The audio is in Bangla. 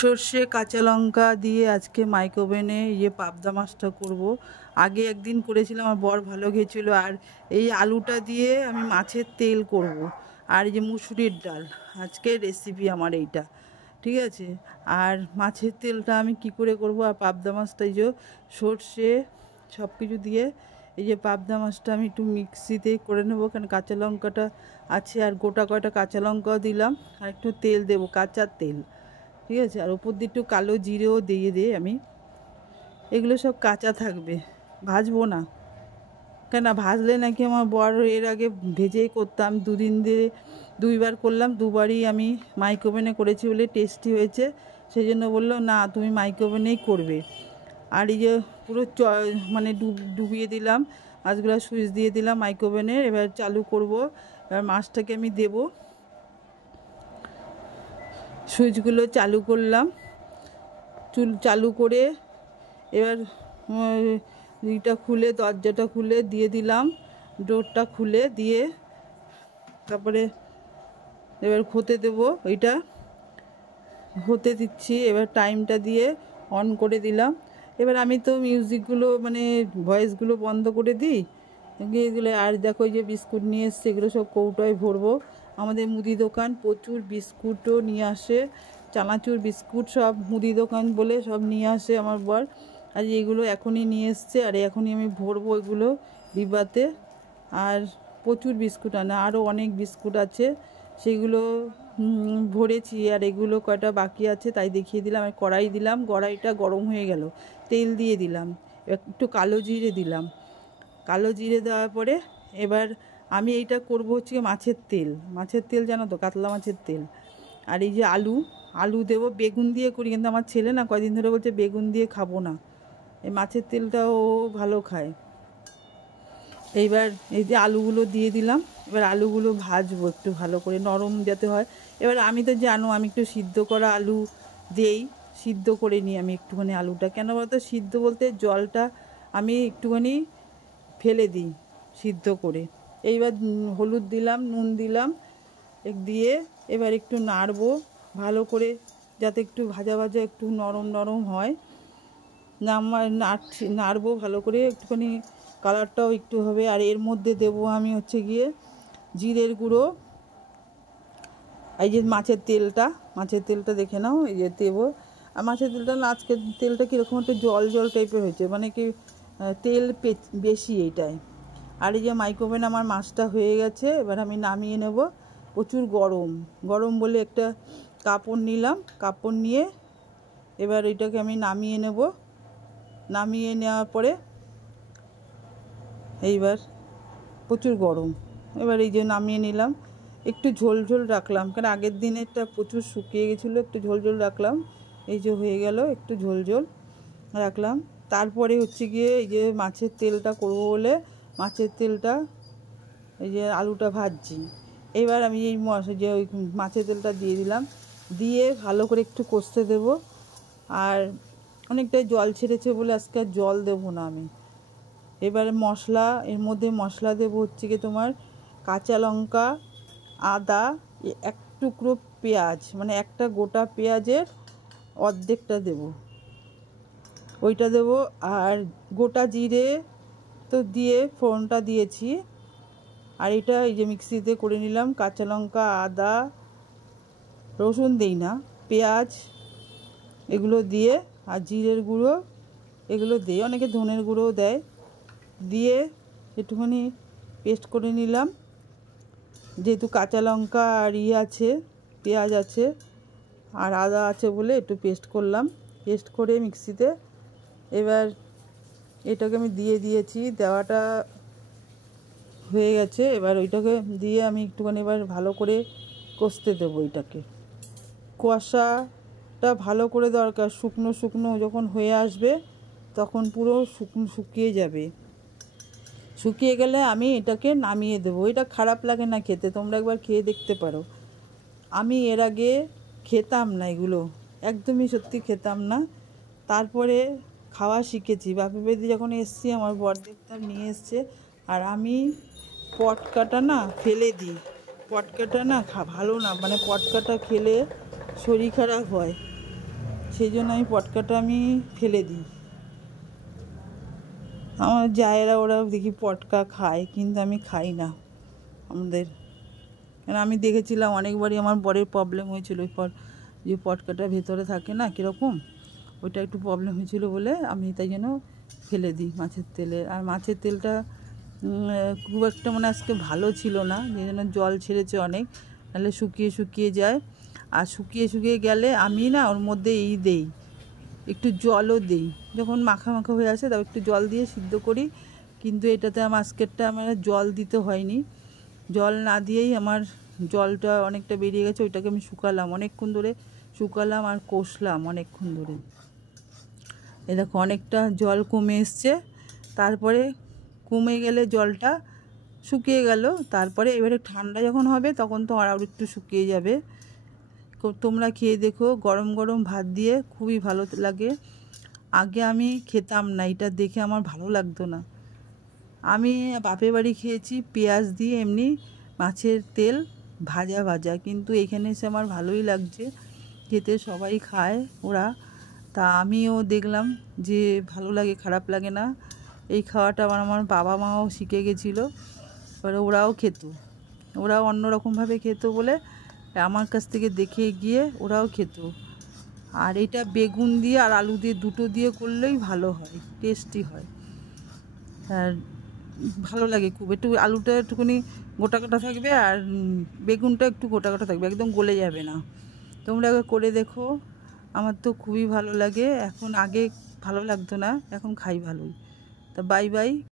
সর্ষে কাঁচা লঙ্কা দিয়ে আজকে মাইক্রোওভেনে পাবদা মাছটা করব। আগে একদিন করেছিলাম, আমার বর ভালো গেছিল। আর এই আলুটা দিয়ে আমি মাছের তেল করব। আর এই যে মুসুরির ডাল, আজকে রেসিপি আমার এইটা, ঠিক আছে। আর মাছের তেলটা আমি কি করে করব, আর পাবদা মাছটা এই যে সর্ষে সব কিছু দিয়ে এই যে পাবদা মাছটা আমি একটু মিক্সিতে করে নেবো, কারণ কাঁচা লঙ্কাটা আছে আর গোটা কয়টা কাঁচা লঙ্কাও দিলাম, আর একটু তেল দেবো, কাঁচা তেল, ঠিক আছে। আর ওপর দিয়ে একটু কালো জিরেও দিয়ে আমি, এগুলো সব কাঁচা থাকবে, ভাজবো না। কেন ভাজলে নাকি আমার বর এর আগে ভেজেই করতাম, দুইবার করলাম, দুবারই আমি মাইক্রোওভেনে করেছি বলে টেস্টি হয়েছে। সেই জন্য বললো না তুমি মাইক্রোওভেনেই করবে। আর এই যে পুরো মানে ডুবিয়ে দিলাম মাছগুলো, সুইচ দিয়ে দিলাম মাইক্রোওভেনের। এবার চালু করব, এবার মাছটাকে আমি দেব, সুইচগুলো চালু করলাম, চালু করে এবার ইটা খুলে, দরজাটা খুলে দিয়ে দিলাম, ডোরটা খুলে দিয়ে তারপরে এবার হতে দেবো, ওইটা হতে দিচ্ছি। এবার টাইমটা দিয়ে অন করে দিলাম। এবার আমি তো মিউজিকগুলো মানে ভয়েসগুলো বন্ধ করে দিই এগুলো। আর দেখো যে বিস্কুট নিয়ে এসছে, এগুলো সব কৌটোয় ভরবো। আমাদের মুদি দোকান, প্রচুর বিস্কুটও নিয়ে আসে, চানাচুর বিস্কুট সব মুদি দোকান বলে সব নিয়ে আসে আমার বর। আর এগুলো এখনই নিয়ে এসছে, আর এখনই আমি ভরবো এগুলো ডিব্বাতে। আর প্রচুর বিস্কুট আনে, আরও অনেক বিস্কুট আছে, সেগুলো ভরেছি। আর এগুলো কয়টা বাকি আছে তাই দেখিয়ে দিলাম। আর কড়াই দিলাম, কড়াইটা গরম হয়ে গেল, তেল দিয়ে দিলাম, একটু কালো জিরে দিলাম। কালো জিরে দেওয়ার পরে এবার আমি এইটা করবো হচ্ছে মাছের তেল জানো তো, কাতলা মাছের তেল। আর এই যে আলু দেবো, বেগুন দিয়ে করি, কিন্তু আমার ছেলে না কয়দিন ধরে বলছে বেগুন দিয়ে খাবো না, এই মাছের তেলটাও ভালো খায়। এইবার এই যে আলুগুলো দিয়ে দিলাম, এবার আলুগুলো ভাজবো একটু ভালো করে, নরম যাতে হয়। এবার আমি তো জানো আমি একটু সিদ্ধ করা আলু দেই, সিদ্ধ করে নিই আমি একটুখানি আলুটা। কেন বলতো সিদ্ধ বলতে, জলটা আমি একটুখানি ফেলে দিই সিদ্ধ করে। এইবার হলুদ দিলাম, নুন দিলাম, দিয়ে এবার একটু নাড়বো ভালো করে, যাতে একটু ভাজা ভাজা একটু নরম হয়। নাড়বো ভালো করে, একটুখানি কালারটাও একটু হবে। আর এর মধ্যে দেবো আমি হচ্ছে গিয়ে জিরের গুঁড়ো, এই যে মাছের তেলটা দেখে নাও, এই যে দেবো। আর মাছের তেলটা না, আজকের তেলটা কীরকম একটু জল টাইপের হয়েছে, মানে কি তেল বেশি এইটাই। আর এই যে মাইক্রোওভেন আমার মাছটা হয়ে গেছে, এবার আমি নামিয়ে নেব। প্রচুর গরম বলে একটা কাপড় নিলাম, কাপড় নিয়ে এবার এটাকে আমি নামিয়ে নেব। নামিয়ে নেওয়ার পরে এইবার প্রচুর গরম, এবার এই যে নামিয়ে নিলাম, একটু ঝোল রাখলাম, কারণ আগের দিনেরটা প্রচুর শুকিয়ে গেছিলো, একটু ঝোল রাখলাম। এই যে হয়ে গেল, একটু ঝোল রাখলাম। তারপরে হচ্ছে গিয়ে এই যে মাছের তেলটা করবো বলে মাছের তেলটা, এই যে আলুটা ভাজছি, এবার আমি এই যে ওই মাছের তেলটা দিয়ে দিলাম, দিয়ে ভালো করে একটু কষতে দেব। আর অনেকটাই জল ছেড়েছে বলে আজকে আর জল দেবো না আমি। এবারে এর মধ্যে মশলা দেবো হচ্ছে গিয়ে তোমার কাঁচা লঙ্কা, আদা, এক টুকরো পেঁয়াজ, মানে একটা গোটা পেঁয়াজের অর্ধেকটা দেব, ওইটা দেবো। আর গোটা জিরে তো দিয়ে ফোড়নটা দিয়েছি। আর এটা এই যে মিক্সিতে করে নিলাম, কাঁচা লঙ্কা, আদা, রসুন দেই না, পেঁয়াজ এগুলো দিয়ে, আর জিরের গুঁড়ো এগুলো দিয়ে, অনেকে ধনের গুঁড়োও দেয়, দিয়ে একটুখানি পেস্ট করে নিলাম। যেহেতু কাঁচা লঙ্কা আর আছে, পেঁয়াজ আছে আর আদা আছে বলে একটু পেস্ট করলাম, পেস্ট করে মিক্সিতে। এবার এটাকে আমি দিয়েছি, দেওয়াটা হয়ে গেছে। এবার ওইটাকে দিয়ে আমি একটুখানি এবার ভালো করে কষতে দেবো। এটাকে কষাটা ভালো করে দরকার, শুকনো যখন হয়ে আসবে তখন পুরো শুকিয়ে যাবে। শুকিয়ে গেলে আমি এটাকে নামিয়ে দেবো। এটা খারাপ লাগে না খেতে, তোমরা একবার খেয়ে দেখতে পারো। আমি এর আগে খেতাম না এগুলো, একদমই সত্যি খেতাম না। তারপরে খাওয়া শিখেছি, বাপের বাড়িতে যখন এসছি আমার বর দেখতাম নিয়ে এসছে, আর আমি পটকাটা না ফেলে দিই। পটকাটা না ভালো না, মানে পটকাটা খেলে শরীর খারাপ হয়। সেই জন্য আমি পটকাটা আমি ফেলে দিই। আমার জায়েরা ওরা দেখি পটকা খায়, কিন্তু আমি খাই না আমাদের। কেন আমি দেখেছিলাম অনেকবারই আমার বরের প্রবলেম হয়েছিল ওই যে পটকাটা ভেতরে থাকে না কীরকম, ওইটা একটু প্রবলেম হয়েছিল বলে আমি তাই জন্য ফেলে দিই মাছের তেলে। আর মাছের তেলটা খুব একটা মানে আজকে ভালো ছিল না, যে জন্য জল ছেড়েছে অনেক, নাহলে শুকিয়ে শুকিয়ে যায়। আর শুকিয়ে শুকিয়ে গেলে আমি না ওর মধ্যে দেই, একটু জলও দিই, যখন মাখা মাখা হয়ে আসে তাও একটু জল দিয়ে সিদ্ধ করি। কিন্তু এটাতে আমার আজকেরটা আমার জল দিতে হয়নি, জল না দিয়েই আমার জলটা অনেকটা বেরিয়ে গেছে। ওইটাকে আমি শুকালাম, অনেকক্ষণ ধরে শুকালাম আর কষলাম অনেকক্ষণ ধরে। এই দেখো অনেকটা জল কমে এসছে। তারপরে কমে গেলে জলটা শুকিয়ে গেল, তারপরে এবারে ঠান্ডা যখন হবে তখন তো আরও একটু শুকিয়ে যাবে। তোমরা খেয়ে দেখো, গরম গরম ভাত দিয়ে খুবই ভালো লাগে। আগে আমি খেতাম না, এটা দেখে আমার ভালো লাগতো না। আমি বাপের বাড়ি খেয়েছি পেঁয়াজ দিয়ে এমনি মাছের তেল ভাজা ভাজা, কিন্তু এখানে এসে আমার ভালোই লাগছে খেতে, সবাই খায় ওরা। তা আমিও দেখলাম যে ভালো লাগে, খারাপ লাগে না। এই খাওয়াটা আমার বাবা মাও শিখে গেছিলো, এবারে ওরাও খেত, ওরাও অন্যরকমভাবে খেত বলে আমার কাছ থেকে দেখে গিয়ে ওরাও খেত। আর এটা বেগুন দিয়ে আর আলু দিয়ে দুটো দিয়ে করলেই ভালো হয়, টেস্টি হয়। আর ভালো লাগে খুব, একটু আলুটা একটুখানি গোটা গোটা থাকবে আর বেগুনটা একটু গোটা গোটা থাকবে, একদম গলে যাবে না। তোমরা করে দেখো, আমার তো খুবই ভালো লাগে। এখন আগে ভালো লাগতো না, এখন খাই ভালোই। তা বাই বাই।